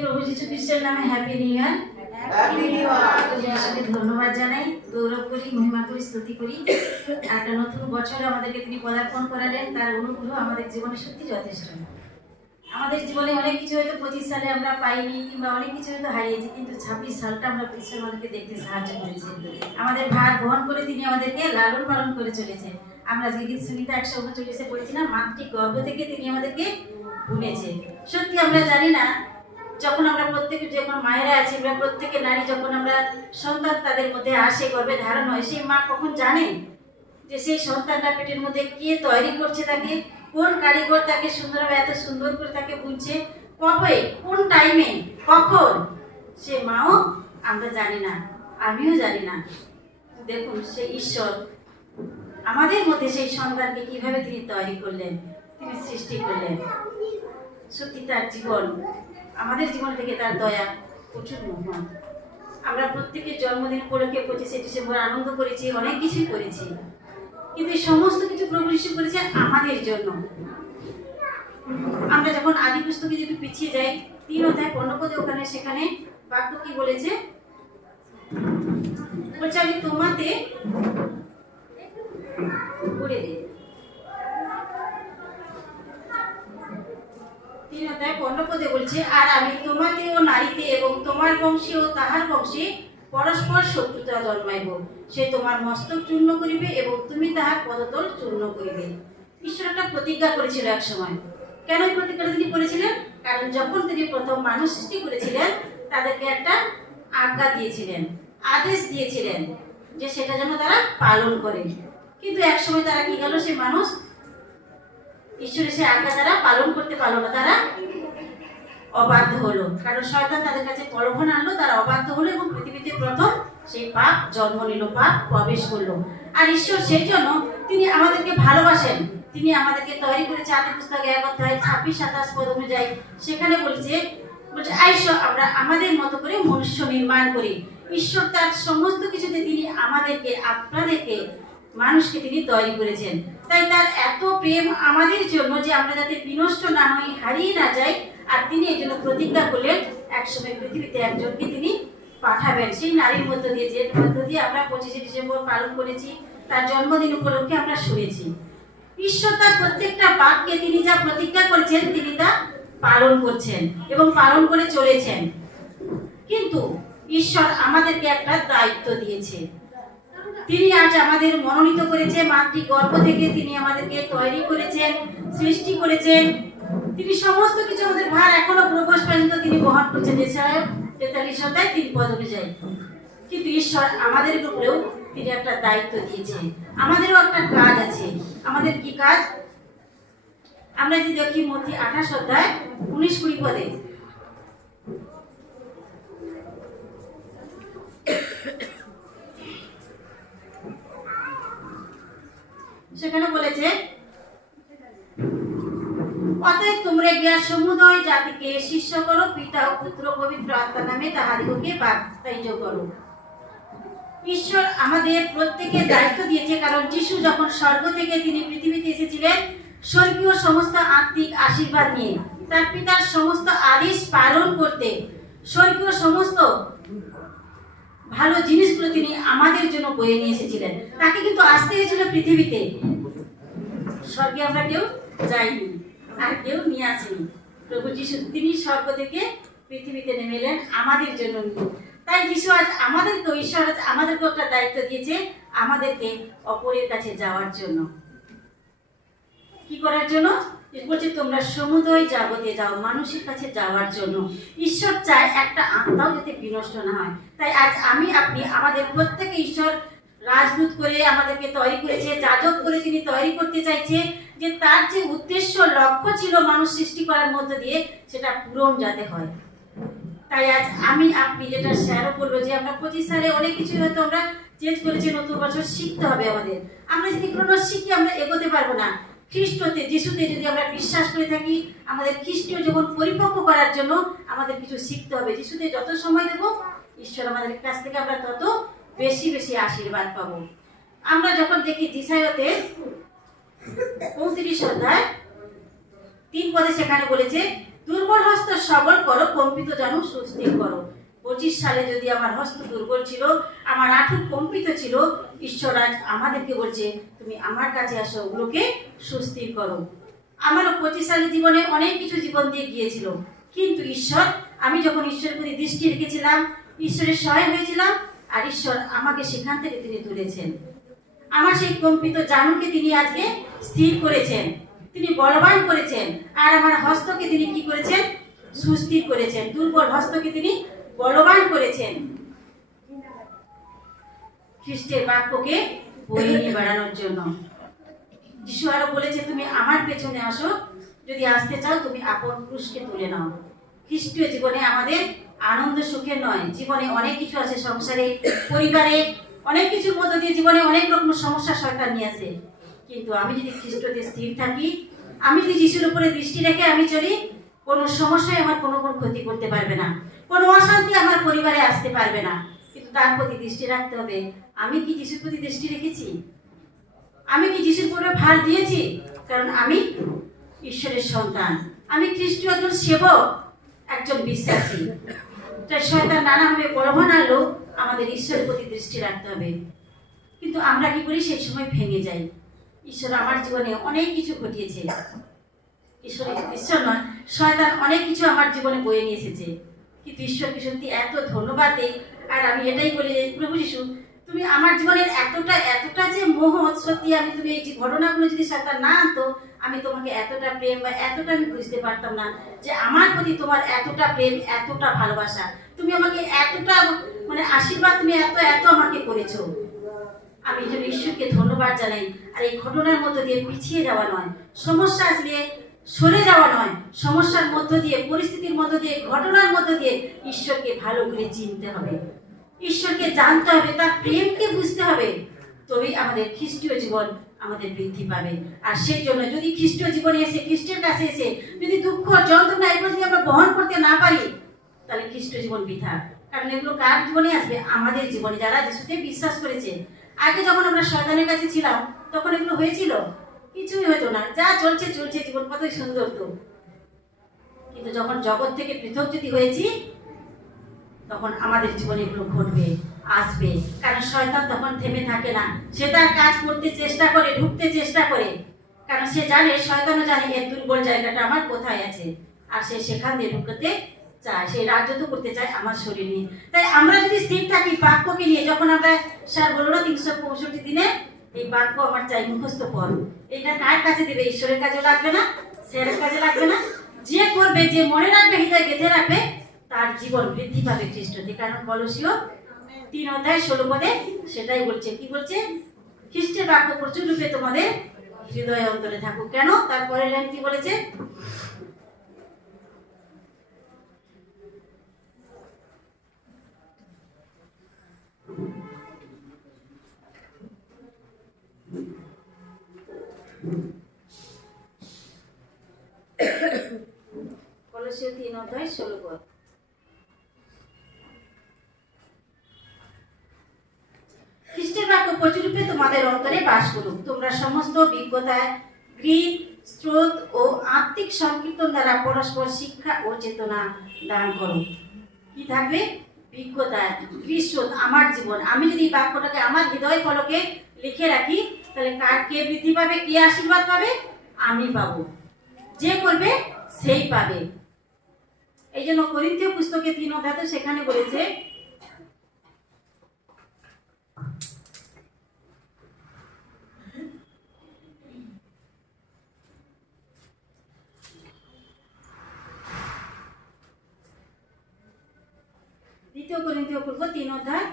প্রভু যীশু খ্রিস্টের নামে happy new year happy new year ধন্যবাদ জানাই গৌরব করি মহিমা করি স্তুতি করি। একটা নতুন বছর আমাদেরকে তিনি পদার্পণ করালেন তার অনুগ্রহ আমাদের জীবনে সত্যি যথেষ্ট। আমাদের জীবনে অনেক কিছু হয়তো পঁচিশ সালে আমরা পাইনি কিংবা অনেক কিছু হয়তো হারিয়েছি কিন্তু ছাব্বিশ সালটা আমরা ঈশ্বর আমাদেরকে দেখতে সাহায্য করেছে। আমাদের ভার বহন করে তিনি আমাদেরকে লালন পালন করে চলেছেন। আমরা গীত সুনিতা একশো উনচল্লিশে পড়েছি না মাতৃ গর্ভ থেকে তিনি আমাদেরকে বুনেছে সত্যি আমরা জানি না যখন আমরা প্রত্যেকে যখন মায়েরা আছি, আমরা প্রত্যেকে নারী যখন আমরা সন্তান তাদের মধ্যে আসে, গর্ভে ধারণ হয়, সেই মা কখন জানে যে সেই সন্তানটা পেটের মধ্যে কে তৈরি করছে তাকে, কোন কারিগর তাকে সুন্দরভাবে এত সুন্দর করে তাকে বুনছে, কবে, কোন টাইমে কখন? সে মাও আমরা জানি না, আমিও জানি না। দেখুন সে ঈশ্বর আমাদের মধ্যে সেই সন্তানকে কীভাবে তিনি তৈরি করলেন, তিনি সৃষ্টি করলেন। সত্যি তার জীবন আমাদের জীবন থেকে তার দয়া প্রচুর মহান। আমরা প্রত্যেকের জন্মদিন উপলক্ষে পঁচিশে ডিসেম্বর আনন্দ করেছি, অনেক কিছুই করেছি। কিন্তু এই সমস্ত কিছু প্রভু যিশু করেছে আমাদের জন্য। আমরা যখন আদি পুস্তকে যদি পিছিয়ে যাই, তিন অধ্যায় পণ্যপদে ওখানে, সেখানে বাক্য কি বলেছে? বলছে, আমি তোমাতে করে দিই। তিন অধ্যায় পণ্যপদে বলছে, আর আমি তোমাতে ও নারীতে এবং তোমার বংশে ও তাহার বংশে পরস্পর শত্রুতা জন্মাইব। সে তোমার মস্তক চূর্ণ করিবে এবং তুমি তাহার পদতল চূর্ণ করিবে। ঈশ্বর একটা প্রতিজ্ঞা করেছিল এক সময়। কেন এই প্রতিজ্ঞাটা তিনি করেছিলেন? কারণ যখন তিনি প্রথম মানুষ সৃষ্টি করেছিলেন, তাদেরকে একটা আজ্ঞা দিয়েছিলেন, আদেশ দিয়েছিলেন যে সেটা যেন তারা পালন করে। কিন্তু এক সময় তারা কি গেল? সে মানুষ ঈশ্বরের সে আজ্ঞা তারা পালন করতে পারল না, তারা অবাধ্য হলো। কারণ শয়তান তাদের কাছে প্রলোভন আনলো, তারা অবাধ্য হলো এবং পৃথিবীতে প্রথম সেই পাপ জন্ম নিল, পাপ প্রবেশ করল। আর ঈশ্বর সেই জন্য তিনি আমাদেরকে ভালোবাসেন। তিনি আমাদেরকে তৈরি করেছে আদি পুস্তকে এক অধ্যায় ছাব্বিশ, সাতাশ পদ অনুযায়ী। সেখানে বলছে বলছে আইসো আমরা আমাদের মতো করে মনুষ্য নির্মাণ করি। ঈশ্বর তার সমস্ত কিছুতে তিনি আমাদেরকে, আপনাদেরকে, মানুষকে তিনি তৈরি করেছেন। তাই তার এত প্রেম আমাদের জন্য যে আমরা যাতে বিনষ্ট না হই, হারিয়ে না যাই, আর তিনি এই জন্য প্রতিজ্ঞা করলেন, একসময় পৃথিবীতে একজনকে তিনি পাঠাবেন। সেই নারীর মধ্য দিয়ে, যে মধ্য দিয়ে আমরা পঁচিশে ডিসেম্বর পালন করেছি, তার জন্মদিন উপলক্ষে আমরা শুনেছি। ঈশ্বর তার প্রত্যেকটা বাক্যে তিনি যা প্রতিজ্ঞা করেছেন, তিনি তা পালন করছেন এবং পালন করে চলেছেন। কিন্তু ঈশ্বর আমাদেরকে একটা দায়িত্ব দিয়েছে। তিনি আজ আমাদের মনোনীত করেছে মাতৃ গর্ভ থেকে তিনি আমাদেরকে তৈরি করেছেন, সৃষ্টি করেছেন। তিনি সমস্ত কিছু আমাদের ভার এখনও প্রবেশ পর্যন্ত তিনি বহন করছেন। এছাড়াও তেতাল্লিশ অধ্যায় তিন পদ অনুযায়ী কিন্তু ঈশ্বর আমাদের উপরেও তিনি একটা দায়িত্ব দিয়েছেন। আমাদেরও একটা কাজ আছে। আমাদের কি কাজ? আমরা যদি দেখি মধ্যে আঠাশ অধ্যায় উনিশ কুড়ি পদে। সেখানে বলেছে, অতএব তোমরা গিয়া সমুদয় জাতিকে শিষ্য করো, পিতা ও পুত্র পবিত্র আত্মা নামে তাহাদিগকে বাপ্তাইজ করো। ঈশ্বর আমাদের প্রত্যেকে দায়িত্ব দিয়েছে, কারণ যিশু যখন স্বর্গ থেকে তিনি পৃথিবীতে এসেছিলেন, স্বর্গীয় সমস্ত আত্মিক আশীর্বাদ নিয়ে তার পিতার সমস্ত আদেশ পালন করতে, স্বর্গীয় সমস্ত ভালো জিনিসগুলো তিনি আমাদের জন্য বয়ে নিয়ে এসেছিলেন। তাকে কিন্তু আসতে হয়েছিল পৃথিবীতে। স্বর্গে আমরা কেউ যাইনি আর কেউ নিয়ে আসেনি। প্রভু যিশু, তিনি স্বর্গ থেকে পৃথিবীতে নেমে এলেন আমাদের জন্য। নিয়ে। তাই যিশু আজ আমাদেরকে, ঈশ্বর আজ আমাদেরকে একটা দায়িত্ব দিয়েছে আমাদেরকে অপরের কাছে যাওয়ার জন্য। কি করার জন্য? বলছে, তোমরা সমুদয় জগতে যাও, মানুষের কাছে যাওয়ার জন্য। ঈশ্বর চায় একটা আত্মাও যাতে বিনষ্ট না হয়। তাই আজ আমি, আপনি, আমাদের প্রত্যেকে ঈশ্বর রাজদূত করে আমাদেরকে তৈরি করেছে, যাজক করে তিনি তৈরি করতে চাইছে যে তার যে উদ্দেশ্য, লক্ষ্য ছিল মানুষ সৃষ্টি করার মধ্য দিয়ে, সেটা পূরণ যাতে হয়। তাই আজ আমি, আপনি যেটা স্যারও বলল যে আমরা পঁচিশ সালে অনেক কিছু হয়তো আমরা চেঞ্জ করেছি, নতুন বছর শিখতে হবে আমাদের। আমরা যদি কোনো শিখি, আমরা এগোতে পারব না। খ্রিস্টতে যিশুতে যদি আমরা বিশ্বাস করে থাকি, আমাদের খ্রিস্টীয় জীবন পরিপক্ক করার জন্য আমাদের কিছু শিখতে হবে। যিশুতে যত সময় দেবো, ঈশ্বর আমাদের কাছ থেকে আমরা তত বেশি বেশি আশীর্বাদ পাবো। আমরা যখন দেখি দিশায়তে পঁয়ত্রিশ অধ্যায় তিন পদে সেখানে বলেছে দুর্বল হস্ত সবল করো, কম্পিত জানো সুস্থির করো। পঁচিশ সালে যদি আমার হস্ত দুর্বল ছিল, আমার আঁঠু কম্পিত ছিল ঈশ্বর আজ আমাদেরকে বলছে, তুমি আমার কাছে আসো, ওগুলোকে সুস্থির করো। আমারও পঁচিশ সালের জীবনে অনেক কিছু জীবন দিয়ে গিয়েছিল। কিন্তু ঈশ্বর, আমি যখন ঈশ্বরের প্রতি দৃষ্টি রেখেছিলাম, ঈশ্বরের সহায় হয়েছিলাম, আর ঈশ্বর আমাকে সেখান থেকে তিনি তুলেছেন। আমার সেই কম্পিত জানুকে তিনি আজকে স্থির করেছেন। তিনি বলবান করেছেন, আর আমার হস্তকে তিনি কি করেছেন? সুস্থির করেছেন। দুর্বল হস্তকে তিনি বলবান করেছেন। খ্রিস্টের বাক্যকে বয়ে নিয়ে বেড়ানোর জন্য। যিশু আরও বলেছে, তুমি আমার পেছনে আসো। যদি আসতে চাও, তুমি আপন ক্রুশকে তুলে নাও। খ্রিস্টীয় জীবনে আমাদের আনন্দ সুখের নয়। জীবনে অনেক কিছু আছে সংসারে, পরিবারে, অনেক কিছুর মধ্য দিয়ে জীবনে অনেক রকম সমস্যা সরকার নিয়ে আসে। কিন্তু আমি যদি খ্রিস্টতে স্থির থাকি, আমি যদি যিশুর উপরে দৃষ্টি রেখে আমি চলি কোনো সমস্যায় আমার কোনো কোনো ক্ষতি করতে পারবে না। কোনো অশান্তি আমার পরিবারে আসতে পারবে না। কিন্তু তার প্রতি দৃষ্টি রাখতে হবে। আমি কি যিশুর প্রতি দৃষ্টি রেখেছি? আমি কি যিশুর পরে ভার দিয়েছি? কারণ আমি ঈশ্বরের সন্তান। আমি খ্রিস্ট একজন সেবক, একজন বিশ্বাসী। তাই শয়তান নানাভাবে প্রলোভন আনলেও আমাদের ঈশ্বরের প্রতি দৃষ্টি রাখতে হবে। কিন্তু আমরা কি করি? সেই সময় ভেঙে যাই। ঈশ্বর আমার জীবনে অনেক কিছু ঘটিয়েছে। ঈশ্বরের ঈশ্বর নয় শয়তান অনেক কিছু আমার জীবনে বয়ে নিয়ে এসেছে। কিন্তু ঈশ্বরকে সত্যি এত ধন্যবাদ? দেই আর আমি এটাই বলি যে, প্রভু যিশু তুমি আমার জীবনের এতটা এতটা যে মোহ সত্যি আমি তুমি এই যে ঘটনাগুলো যদি শয়তান না আনতো আমি তোমাকে এতটা প্রেম বা এতটা আমি বুঝতে পারতাম না যে আমার প্রতি তোমার এতটা প্রেম এতটা ভালোবাসা। তুমি আমাকে এতটা মানে আশীর্বাদ তুমি এত এত আমাকে করেছ। আমি এই ঈশ্বরকে ধন্যবাদ জানাই। আর এই ঘটনার মধ্য দিয়ে পিছিয়ে যাওয়া নয়। সমস্যা আসলে সরে যাওয়া নয়। সমস্যার মধ্য দিয়ে, পরিস্থিতির মধ্য দিয়ে, ঘটনার মধ্য দিয়ে ঈশ্বরকে ভালো করে চিনতে হবে। ঈশ্বরকে জানতে হবে, তার প্রেমকে বুঝতে হবে। তবেই আমাদের খ্রিস্টীয় জীবন আমাদের বৃদ্ধি পাবে। আর সেই জন্য যদি খ্রিস্টীয় জীবনে এসে, খ্রিস্টের কাছে এসে যদি দুঃখ, যন্ত্রণা এগুলো যদি আমরা বহন করতে না পারি, তাহলে খ্রিস্ট জীবন বৃথা। কারণ এগুলো কার জীবনে আসবে? আমাদের জীবনে। যারা যিশুতে বিশ্বাস করেছে, আগে যখন আমরা শয়তানের কাছে ছিলাম, তখন এগুলো হয়েছিল? কিছুই হতো না। যা চলছে চলছে, জীবন কতই সুন্দর তো। কিন্তু যখন জগৎ থেকে পৃথক যদি হয়েছি, তখন আমাদের জীবনে এগুলো ঘটবে, আসবে। কারণ শয়তান তখন থেমে থাকে না। সে তার কাজ করতে চেষ্টা করে, ঢুকতে চেষ্টা করে। কারণ সে জানে, শয়তানও জানে, এর দুর্বল জায়গাটা আমার কোথায় আছে। আর সে সেখান দিয়ে ঢুকতে চায়। সে রাজ্য তো করতে চায় আমার শরীর। নিয়ে তাই আমরা যদি স্থির থাকি বাক্যকে নিয়ে, যখন আমরা, স্যার বলল তিনশো পঁয়ষট্টি দিনে এই বাক্য আমার চাই মুখস্থ পর এটা কার কাছে দেবে? ঈশ্বরের কাজে লাগবে না স্যারের কাজে লাগবে না। যে করবে যে মনে রাখবে হৃদয় গেঁথে রাখবে তার জীবন বৃদ্ধি পাবে খ্রিস্টতে কারণ কলসীয় তিন অধ্যায় ষোলো পদে সেটাই বলছে। কি বলছে? খ্রিস্টের বাক্য প্রচুর রূপে তোমাদের হৃদয় অন্তরে থাকুক। কেন? তারপরে লাইন কি বলেছে? খ্রিস্টের বাক্য তোমাদের অন্তরে বাস করুক। তোমরা সমস্ত গ্রীক, স্রোত ও আত্মিক সংকীর্তন দ্বারা পরস্পর শিক্ষা ও চেতনা দান করো। কি থাকবে? বিজ্ঞতায় গ্রীষ্মত আমার জীবন। আমি যদি বাক্যটাকে আমার হৃদয় ফলকে লিখে রাখি, তাহলে কার কে বৃদ্ধি পাবে, কে আশীর্বাদ পাবে? আমি পাবো। যে করবে সেই পাবে। এই জন্য করিন্থীয় পুস্তকে তিন অধ্যায় সেখানে বলেছে, দ্বিতীয় করিন্থীয় পূর্ব তিন অধ্যায়।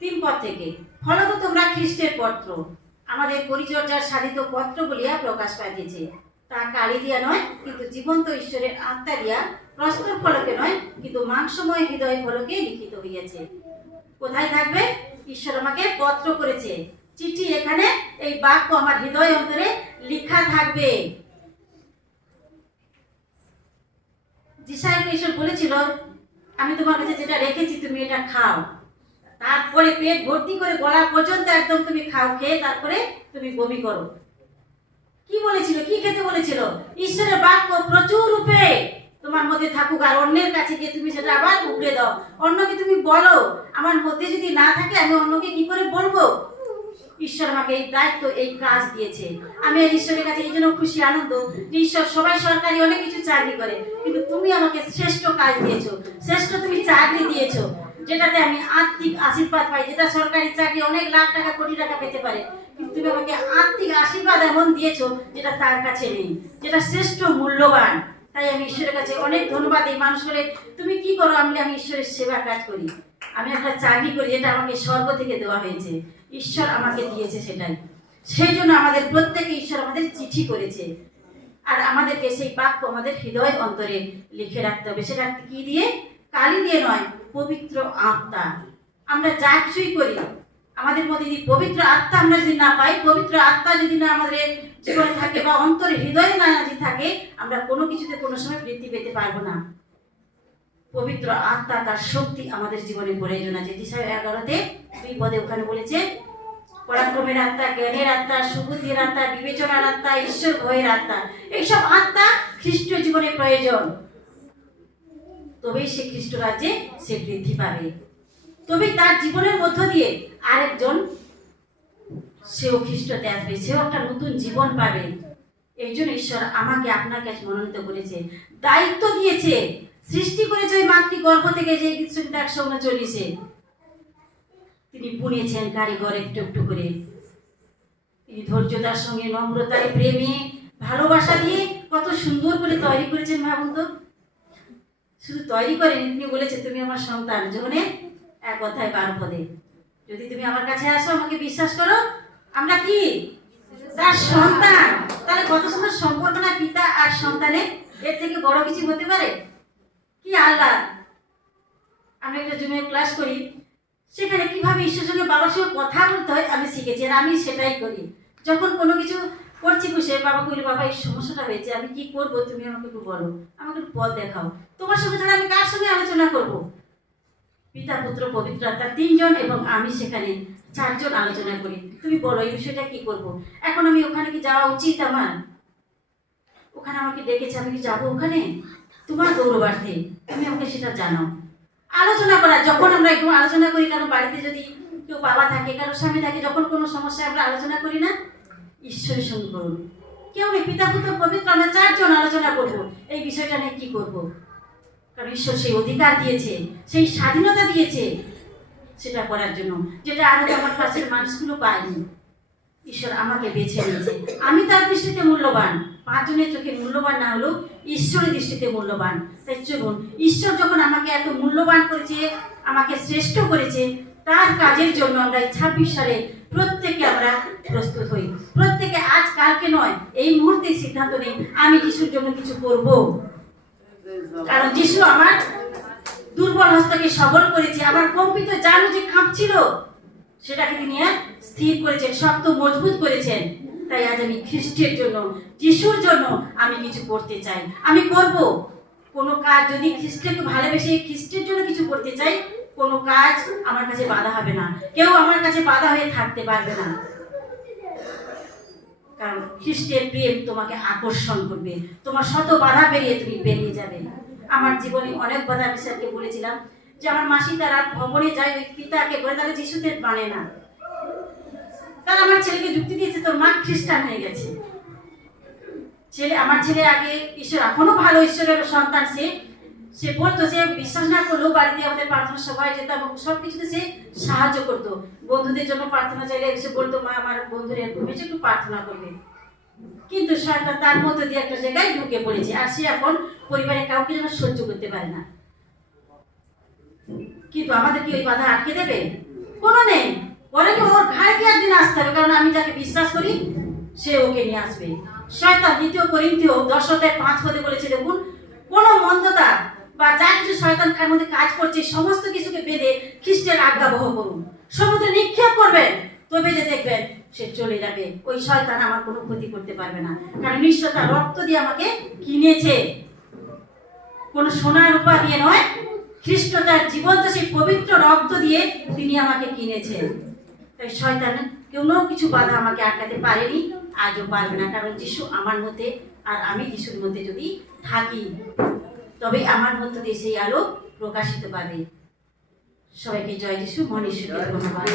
তিন থেকে। ফলত তোমরা খ্রিস্টের পত্র। আমাদের পরিচর্যার সাধিত পত্র বলিয়া প্রকাশ পাইতেছে। তা কালি দিয়া নয়, কিন্তু জীবন্ত ঈশ্বরের আত্মা দিয়া প্রস্তর ফলকে নয়, কিন্তু মাংসময় হৃদয় ফলকে লিখিত হইয়াছে। কোথায় থাকবে? ঈশ্বর আমাকে পত্র করেছে। চিঠি এখানে, এই বাক্য আমার হৃদয় অন্তরে লেখা থাকবে। যিশাইকে ঈশ্বর বলেছিল, আমি তোমার কাছে যেটা রেখেছি, তুমি এটা খাও। তারপরে পেট ভর্তি করে গলা পর্যন্ত একদম তুমি খাও, খেয়ে তারপরে তুমি বমি করো। কি বলেছিল? কি খেতে বলেছিল? ঈশ্বরের বাক্য প্রচুর রূপে তোমার মধ্যে থাকুক, আর অন্যের কাছে গিয়ে তুমি সেটা আবার উপড়ে দাও। অন্যকে তুমি বলো, আমার মধ্যে যদি না থাকে, আমি অন্যকে কি করে বলব? ঈশ্বর আমাকে এই দায়িত্ব, এই কাজ দিয়েছে। আমি আর ঈশ্বরের কাছে এই জন্য খুশি, আনন্দ। যে ঈশ্বর সবাই সরকারি, অনেক কিছু চাকরি করে। কিন্তু তুমি আমাকে শ্রেষ্ঠ কাজ দিয়েছ। শ্রেষ্ঠ তুমি চাকরি দিয়েছ। যেটাতে আমি আর্থিক আশীর্বাদ পাই, যেটা সরকারি চাকরি অনেক লাখ টাকা, কোটি টাকা পেতে পারে। কিন্তু তুমি আমাকে আর্থিক আশীর্বাদ এমন দিয়েছ যেটা তার কাছে নেই, যেটা শ্রেষ্ঠ মূল্যবান। তাই আমি ঈশ্বরের কাছে অনেক ধন্যবাদ এই মানুষ বলে, তুমি কি করো? আমি আমি ঈশ্বরের সেবা কাজ করি। আমি একটা চাকরি করি যেটা আমাকে স্বর্গ থেকে দেওয়া হয়েছে। ঈশ্বর আমাকে দিয়েছে সেটাই। সেই জন্য আমাদের প্রত্যেকে ঈশ্বর আমাদের চিঠি করেছে। আর আমাদেরকে সেই বাক্য আমাদের হৃদয় অন্তরে লিখে রাখতে হবে। সেটা কি দিয়ে? কালি দিয়ে নয় পবিত্র আত্মা। আমরা যা কিছুই করি, আমাদের মধ্যে যদি পবিত্র আত্মা আমরা যদি না পাই, পবিত্র আত্মা যদি না আমাদের জীবনে থাকে বা অন্তরে হৃদয়ে না যদি থাকে, আমরা কোনো কিছুতে কোনো সময় বৃদ্ধি পেতে পারব না। পবিত্র আত্মা তার শক্তি আমাদের জীবনে প্রয়োজন আছে। দিশায় এগারোতে দুই পদে ওখানে বলেছে, পরাক্রমের আত্মা, জ্ঞানের আত্মা, সুবুদ্ধির আত্মা, বিবেচনার আত্মা, ঈশ্বর ভয়ের আত্মা, এইসব আত্মা খ্রিস্ট জীবনে প্রয়োজন। তবেই সে খ্রিস্ট রাজ্যে সে বৃদ্ধি পাবে। তবে তার জীবনের মধ্য দিয়ে আরেকজন সেও খ্রিস্টতে আসবে। সেও একটা নতুন জীবন পাবে। এই জন্য ঈশ্বর আমাকে আপনাকে মনোনীত করেছে। দায়িত্ব দিয়েছে, সৃষ্টি করেছে ওই মাতৃ গর্ভ থেকে যে গীতসংগীত একশো উনচল্লিশে। তিনি বুনেছেন কারিগর একটু একটু করে। তিনি ধৈর্যতার সঙ্গে নম্রতায় প্রেমে ভালোবাসা দিয়ে কত সুন্দর করে তৈরি করেছেন ভাবুন তো। শুধু তৈরি করেন তিনি বলেছে তুমি আমার সন্তান। জীবনে এক অধ্যায় বারো পদে। যদি তুমি আমার কাছে আসো, আমাকে বিশ্বাস করো, আমরা কি? তার সন্তান। তাহলে কত সুন্দর সম্পর্ক না পিতা আর সন্তানের এর থেকে বড় কিছু হতে পারে? কি আল্লাহ? আমি একটা জুমে ক্লাস করি, সেখানে কীভাবে ঈশ্বর সঙ্গে বাবার সঙ্গে কথা বলতে হয়, আমি শিখেছি, আর আমি সেটাই করি। যখন কোনো কিছু করছি বসে বাবা কইলে, বাবা, এই সমস্যাটা হয়েছে, আমি কি করব? তুমি আমাকে একটু বলো, আমাকে একটু পথ দেখাও। তোমার সঙ্গে ছাড়া আমি কার সঙ্গে আলোচনা করব? পিতা, পুত্র, পবিত্র আত্মা তিনজন এবং আমি সেখানে চারজন আলোচনা করি। তুমি বলো, এই বিষয়টা কি করব? এখন আমি ওখানে কি যাওয়া উচিত আমার? ওখানে আমাকে ডেকেছে, আমি কি যাব ওখানে? তোমার গৌরবার্থে, তুমি আমাকে সেটা জানাও। আলোচনা করা, যখন আমরা একটু আলোচনা করি কারণ বাড়িতে যদি কেউ বাবা থাকে, কারও স্বামী থাকে, যখন কোনো সমস্যা আমরা আলোচনা করি না ঈশ্বরের সঙ্গে করুন। কেউ নেই পিতা পুত্র পবিত্র আমরা চারজন আলোচনা করব। এই বিষয়টা নিয়ে কি করব? কারণ ঈশ্বর সেই অধিকার দিয়েছে, সেই স্বাধীনতা দিয়েছে সেটা করার জন্য, যেটা আগে আমার পাশের মানুষগুলো পায়নি। ঈশ্বর আমাকে বেছে নিয়েছে। আমি তার দৃষ্টিতে মূল্যবান। পাঁচজনের চোখে মূল্যবান না হলেও ঈশ্বরের দৃষ্টিতে মূল্যবান। তাই চলুন, ঈশ্বর যখন আমাকে এত মূল্যবান করেছে, আমাকে শ্রেষ্ঠ করেছে, তার কাজের জন্য আমরা এই ছাব্বিশ সালে প্রত্যেকে আমরা প্রস্তুত হই। প্রত্যেকে আজ কালকে নয়, এই মুহূর্তে সিদ্ধান্ত নেই, আমি যিশুর জন্য কিছু করব। কারণ যিশু আমার দুর্বল হস্তকে সবল করেছে, আমার কম্পিত জানো যে কাঁপছিল, সেটাকে তিনি স্থির করেছেন, শক্ত মজবুত করেছেন। তাই আজ আমি খ্রিস্টের জন্য, যিশুর জন্য আমি কিছু করতে চাই। আমি করব। কোনো কাজ যদি খ্রিস্টকে ভালোবেসে খ্রিস্টের জন্য কিছু করতে চাই কোনো কাজ আমার কাছে বাধা হবে না। কেউ আমার কাছে বাধা হয়ে থাকতে পারবে না। কারণ খ্রিস্টের প্রেম তোমাকে আকর্ষণ করবে। তোমার শত বাধা পেরিয়ে তুমি বেরিয়ে যাবে। আমার জীবনে অনেক বাধা বিষয়কে বলেছিলাম যে আমার মাসি তারা ভবনে যায়, ওই পিতাকে বলে তাহলে যিশুতে মানে না। তারা আমার ছেলেকে যুক্তি দিয়েছে, তোর মা খ্রিস্টান হয়ে গেছে। ছেলে, আমার ছেলে আগে ঈশ্বর, এখনও ভালো ঈশ্বরের সন্তান সে। সে বলতো সে বিশ্বাস না করলেও বাড়িতে আমাদের প্রার্থনা সবাই যেত এবং সব কিছুতে সে সাহায্য করতো। বন্ধুদের জন্য প্রার্থনা চাইলে সে বলতো, মা, আমার বন্ধুরা এরকম হয়েছে, একটু প্রার্থনা করবে। কিন্তু সরকার তার মধ্যে দিয়ে একটা জায়গায় ঢুকে পড়েছে আর সে এখন পরিবারের কাউকে যেন সহ্য করতে পারে না। কিন্তু আমাদের কি ওই বাধা আটকে দেবে? কোনো নেই। বলে ওর ঘাড়ে একদিন আসতে হবে? কারণ আমি যাকে বিশ্বাস করি, সে ওকে নিয়ে আসবে। শয়তান দ্বিতীয় করিন্থীয় দশ অধ্যায় পাঁচ পদে বলেছে, দেখুন, কোনো মন্দতা বা যা কিছু শয়তান তার মধ্যে কাজ করছে, সমস্ত কিছুকে বেঁধে খ্রিস্টের আজ্ঞাবহ করুন। সমুদ্রে নিক্ষেপ করবেন, তবে যে দেখবেন সে চলে যাবে। ওই শয়তান আমার কোনো ক্ষতি করতে পারবে না। কারণ ঈশ্বর তার রক্ত দিয়ে আমাকে কিনেছে। কোনো সোনার রূপা দিয়ে নয় খ্রিস্ট তার জীবন্ত সেই পবিত্র রক্ত দিয়ে তিনি আমাকে কিনেছে তাই শয়তান কেউ কিছু বাধা আমাকে আটকাতে পারেনি, আজও পারবে না। কারণ যিশু আমার মধ্যে আর আমি যিশুর মধ্যে যদি থাকি তবে আমার মতো সেই আলো প্রকাশিত পাবে। সবাইকে জয় যিশু মনীষ ধন্যবাদ